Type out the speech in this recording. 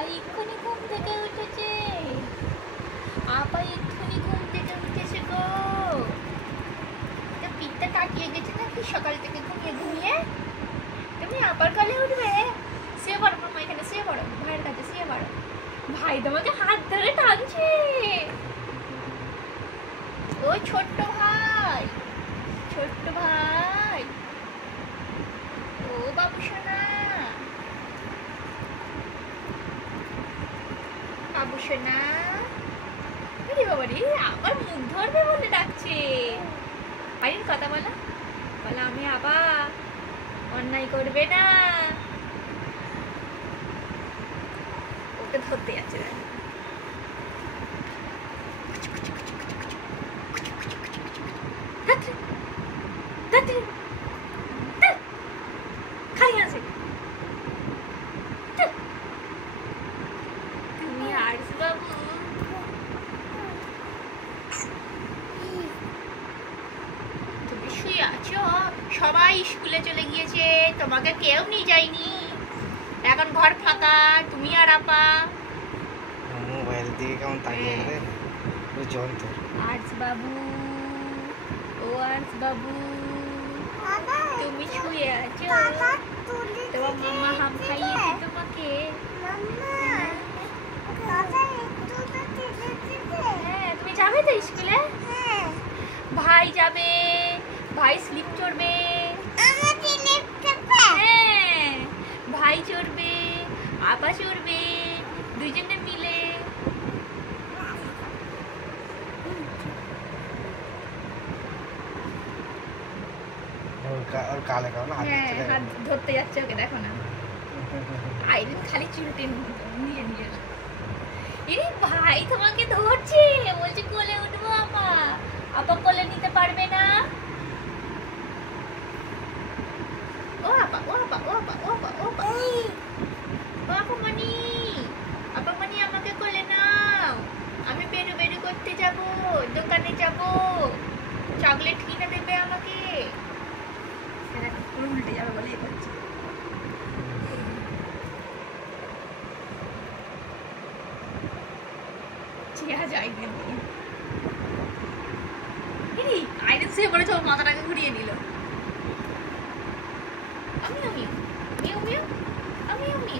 আপা এক্ষুনি ঘুম থেকে উঠেছে। আপা এক্ষুনি ঘুম থেকে উঠেছে গো। পিঠটা কাটিয়ে গেছে নাকি সকাল থেকে ঘুমিয়ে ঘুমিয়ে? তুমি আপার কালে উঠবে? শুয়ে পড়ো মামা, এখানে শুয়ে পড়ো, ভাইয়ের কাছে শুয়ে পড়ো। ভাই তোমাকে হাত ধরে টানছে। ও ছোট্ট ভাই, ছোট্ট ভাই, ও বাবু সোনা, বাবু সোনা। আরে বাবা রে, আবার মুখ ধরবে বলে ডাকছে। আইন কথা বলো, বলো আমি আবা অন্যায় করবে না। ওকে ধরতে যাচ্ছে। খালি আছে তুমি আর্স বাবু, তুমি শুয়ে আছো। সবাই স্কুলে চলে গিয়েছে, তোমাকে কেউ নিয়ে যায়নি। এখন ঘর ফাঁকা, তুমি আর আপা। মোবাইল দিকে কেমন তাকিয়ে গেলে যন্ত্র। আর্স বাবু, ও আর্স বাবু, তুমি শুয়ে আছো। তোমার মামা হাম খাইয়েছে তোমাকে। হ্যাঁ, তুমি যাবে তো স্কুলে? ভাই যাবে, ভাই স্লিপ চড়বে। হ্যাঁ, ভাই চড়বে, আপা চড়বে, দুজনে মিলে। ওর কালে কেমন হাত ধরতে যাচ্ছে ওকে, দেখো না। আইরিন খালি চুলটে নিয়ে নিয়ে। এরে ভাই তোমাকে ধরছে, বলছে কোলে উঠবো আপা। আপা কোলে নিতে পারবে না। ও আপা, ও আপা, ও আপা, ও আপা, ও আপা, ও আপা মানি, আপা মানি আমাকে কোলে নাও। আমি বেরু বেরু করতে যাব, দোকানে যাব, চকলেট কিনে দেবে আমাকে। উল্টে যাবে বলেই বলছি। আইরিন শুয়ে পড়েছে, ওর মাথাটাকে ঘুরিয়ে নিল। আমি আমি আমি আমি আমি আমি